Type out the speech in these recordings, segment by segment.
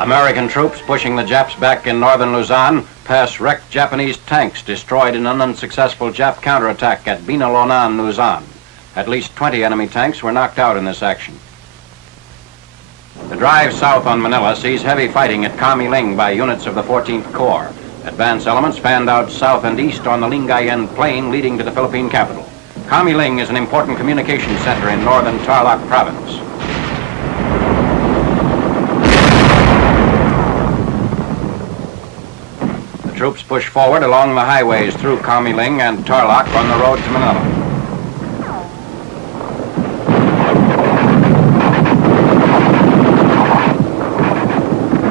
American troops pushing the Japs back in northern Luzon pass wrecked Japanese tanks destroyed in an unsuccessful Jap counterattack at Binalonan, Luzon. At least 20 enemy tanks were knocked out in this action. The drive south on Manila sees heavy fighting at Camiling by units of the 14th Corps. Advance elements fanned out south and east on the Lingayen Plain leading to the Philippine capital. Camiling is an important communication center in northern Tarlac province. The troops push forward along the highways through Camiling and Tarlac on the road to Manila.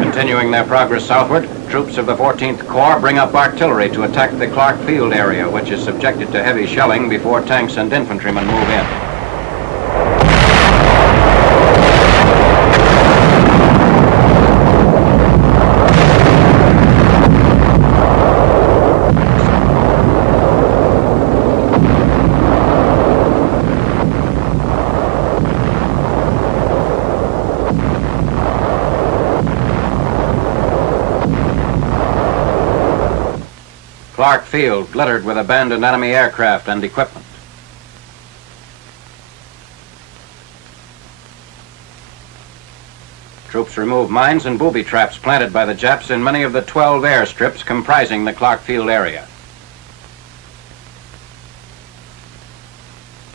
Continuing their progress southward, troops of the 14th Corps bring up artillery to attack the Clark Field area, which is subjected to heavy shelling before tanks and infantrymen move in. Clark Field glittered with abandoned enemy aircraft and equipment. Troops remove mines and booby traps planted by the Japs in many of the 12 airstrips comprising the Clark Field area.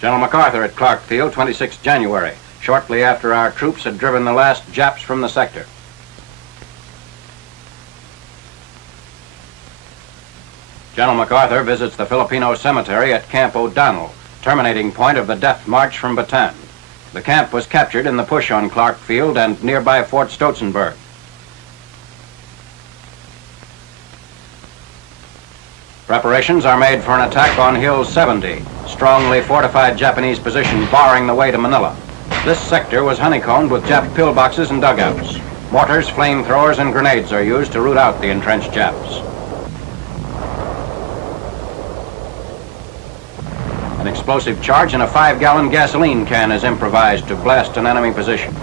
General MacArthur at Clark Field, 26 January, shortly after our troops had driven the last Japs from the sector. General MacArthur visits the Filipino cemetery at Camp O'Donnell, terminating point of the Death March from Bataan. The camp was captured in the push on Clark Field and nearby Fort Stotzenburg. Preparations are made for an attack on Hill 70, strongly fortified Japanese position barring the way to Manila. This sector was honeycombed with Jap pillboxes and dugouts. Mortars, flamethrowers, and grenades are used to root out the entrenched Japs. An explosive charge in a 5-gallon gasoline can is improvised to blast an enemy position.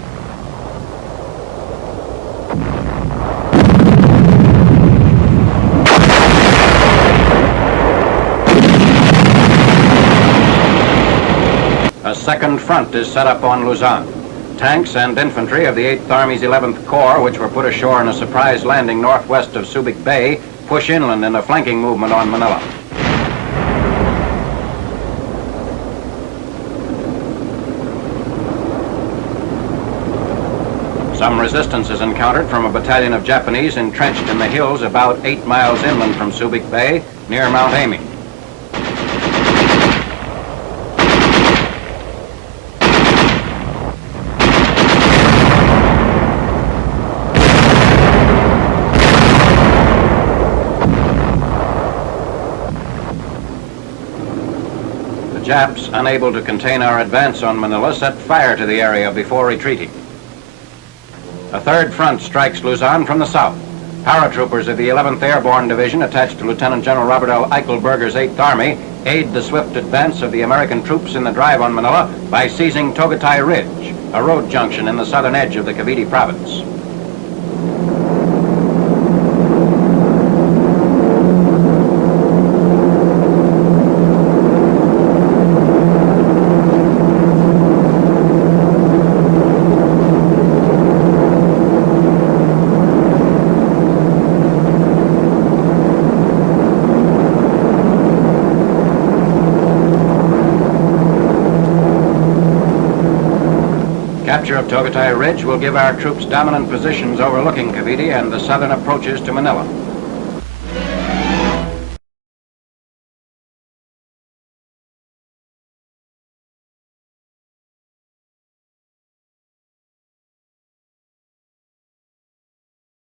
A second front is set up on Luzon. Tanks and infantry of the 8th Army's 11th Corps, which were put ashore in a surprise landing northwest of Subic Bay, push inland in a flanking movement on Manila. Some resistance is encountered from a battalion of Japanese entrenched in the hills about 8 miles inland from Subic Bay, near Mount Amy. The Japs, unable to contain our advance on Manila, set fire to the area before retreating. A third front strikes Luzon from the south. Paratroopers of the 11th Airborne Division, attached to Lieutenant General Robert L. Eichelberger's 8th Army, aid the swift advance of the American troops in the drive on Manila by seizing Togatai Ridge, a road junction in the southern edge of the Cavite province. Capture of Togatai Ridge will give our troops dominant positions overlooking Cavite and the southern approaches to Manila.